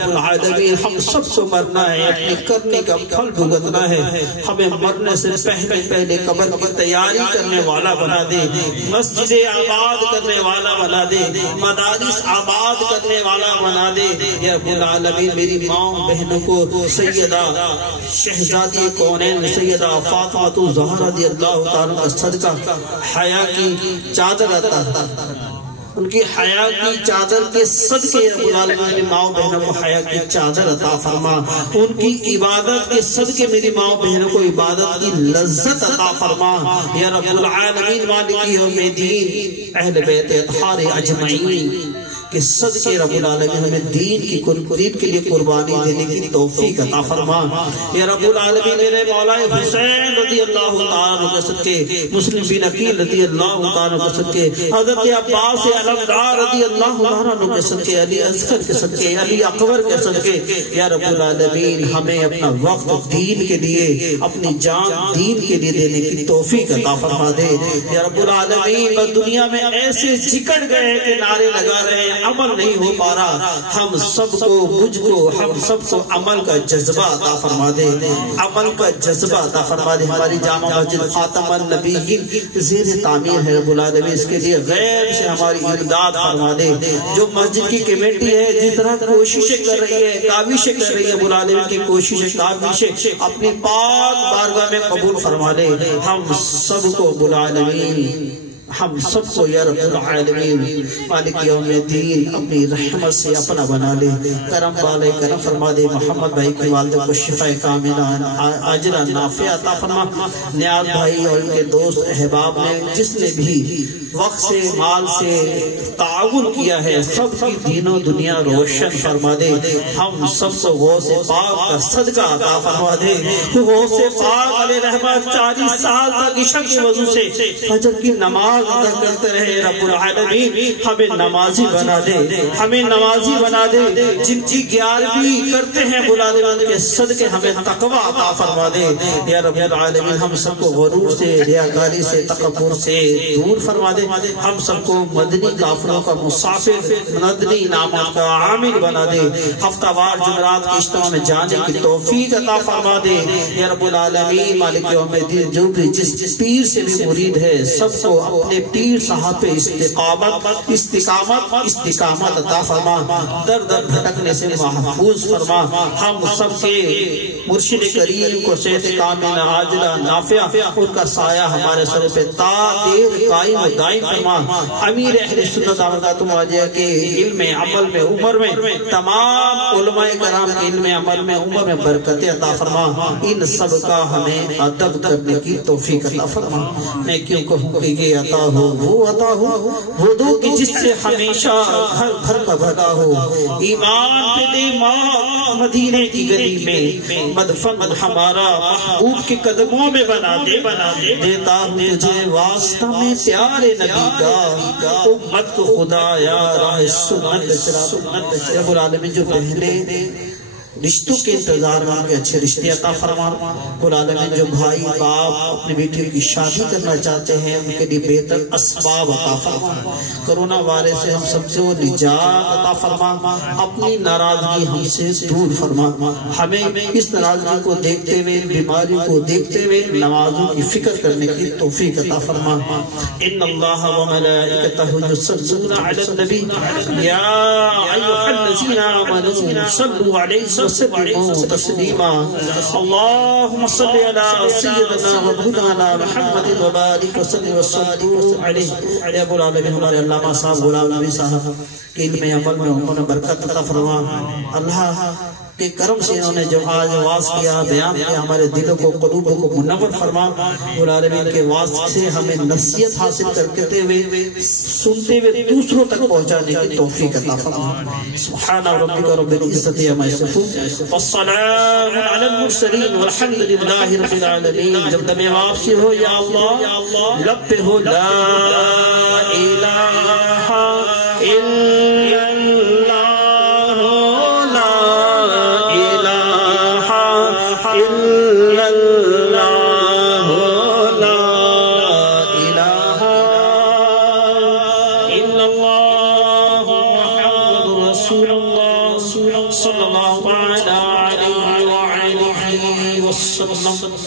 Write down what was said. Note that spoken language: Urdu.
رب العالمین ہم سب کو مرنا ہے، اپنی کرنے کا پھل بھگتنا ہے، ہمیں مرنے سے پہلے قبر کی تیاری کرنے والا بنا دے، مسجد آباد کرنے والا بنا دے، مدارس آباد کرنے والا بنا دے یا رب العالمین۔ میری ماں بہنوں کو سیدہ شہزادی کونین سیدہ فاطمہ الزہرا رضی اللہ تعالیٰ کا صدقہ حیا کی چادر عطا، ان کی حیا کی چادر کے صدقے رب العالمین میری ماں بہنوں کو حیا کی چادر عطا فرما، ان کی عبادت کے صدقے میری ماں بہنوں کو عبادت کی لذت عطا فرما یا رب العالمین۔ مالک یوم الدین اہل بیت اطہار اجمعین کہ صدقے رب العالمین ہمیں دین کی دین کے لیے قربانی دینے کی توفیق عطا فرما یا رب العالمین۔ میرے مولا حسین رضی اللہ تعالیٰ کے صدقے، مسلم بن عقیل رضی اللہ تعالیٰ کے صدقے، حضرت عباس علمدار رضی اللہ تعالیٰ کے صدقے، علی اصغر کے صدقے، علی اکبر کے صدقے یا رب العالمین ہمیں اپنا وقت دین کے لیے، اپنی جان دین کے لیے دینے کی توفیق عطا فرما دے یا رب العالمین۔ بس دنیا میں ایسے جکڑ گئے کہ نعرے لگا رہے ہیں، عمل نہیں ہو پا رہا، ہم سب کو مجھ کو ہم سب کو عمل کا جذبہ عطا فرما دے، عمل کا جذبہ عطا فرما دے۔ ہماری جامع مسجد خاتم النبیین زیر تعمیر ہے رب العالمین، اس کے لیے غیب سے ہماری امداد فرما دے۔ جو مسجد کی کمیٹی ہے جس طرح کوششیں کر رہی ہے، کاوشیں کر رہی ہے، رب العالمین کی کوششیں کاوشیں اپنی پاک بارگاہ میں قبول فرما لے۔ ہم سب کو رب العالمین، ہم سب کو یا رب العالمین مالک یوم الدین اپنی رحمت سے اپنا بنا لے، کرم والے کرم فرما دے۔ محمد بھائی کی والدہ کو شفا کاملہ عاجلہ نافعہ عطا فرما۔ نیاز بھائی اور ان کے دوست احباب نے جس نے بھی وقت سے مال سے تعاون کیا ہے، سب کی دین و دنیا روشن فرما دے۔ ہم سب کو غوث پاک کا صدقہ عطا فرما دے۔ غوث پاک علیہ رحمت 40 سال تک عشاء کی وضو سے فجر کی نماز ادا کرتے رہے رب العالمین، ہمیں نمازی بنا دے، ہمیں نمازی بنا دے۔ جن کی 11ویں کرتے ہیں رب العالمین کے صدقے ہمیں تقوی عطا فرما دے یا رب العالمین۔ ہم سب کو غرور سے، ریاکاری سے، تکبر سے دور فرما دے۔ ہم سب کو مدنی کافروں کا مسافر، مدنی انعامات کا عامل بنا دے۔ ہفتہ وار جمعرات کی اجتماع میں جانے کی توفیق عطا فرما دے یا رب العالمین۔ مالک یوم الدین جو بھی جس پیر سے بھی مرید ہے، سب کو اپنے پیر صاحب پہ استقامت عطا فرما، در در بھٹکنے سے محفوظ فرما۔ ہم سب کے مرشد کریم کو صحت کاملہ عاجلہ نافعہ، ان کا سایہ ہمارے سر پہ تا دیر قائم و دائم فرما۔ امیر اہل سنت والجماعت عالیہ کے علم عمل میں عمر میں، تمام علماء کرام کے علم عمل میں عمر میں برکت عطا فرما۔ ان سب کا ہمیں ادب کرنے کی توفیق عطا فرما۔ میں کیوں کہوں کہ یہ عطا ہو وہ عطا ہو، وہ دو کہ جس سے ہمیشہ گھر گھر کا بھلا ہو۔ ایمان پہ دے موت مدینے کی گلی میں، مدفن ہمارا محبوب کے قدموں میں بنا دے۔ دیتا ہوں تجھے واسطہ میں پیارے نبی کا، امت کو خدا یا راہ سنت چلا۔ رب العالمین جو بہنیں رشتوں کے انتظار میں کے اچھے رشتے عطا فرما۔ رب العالمین جو بھائی باپ اپنی بیٹی کی شادی کرنا چاہتے ہیں، ان کے لیے بہتر اسباب عطا فرما۔ کرونا وائرس سے ہم سب سے نجات عطا فرما، اپنی ناراضگی ہم سے دور فرما۔ ہمیں اس ناراضگی کو دیکھتے ہوئے، بیماری کو دیکھتے ہوئے نمازوں کی فکر کرنے کی توفیق عطا فرما۔ ان اللہ و ملائکتہ یصلون علی النبی یا ایھا الذین آمنوا صلوا علیہ وسلموا تسلیما۔ اللهم صل على سیدنا و مولانا محمد وبارک وسلم وصلوا علیہ۔ اے ابو العالمین ہمارے علامہ صاحب غلام نبی صاحب کے علم عمل میں انہوں نے برکت عطا فرما۔ اللہ کے کرم سے انہوں نے جو آج واز کیا، بیان کیا، ہمارے دلوں کو قلوبوں کو منور فرما۔ العالمین کے واز سے ہمیں نصیحت حاصل کرتے ہوئے، سنتے ہوئے دوسروں تک پہنچانے کی توفیق عطا فرما۔ سبحان ربک رب العزت عما یصفون والسلام علی المرسلین والحمد للہ رب العالمین۔ جب دم واپسی ہو یا اللہ، لب پہ ہو لا الہ الا صلی اللہ تعالی علیہ وسلم.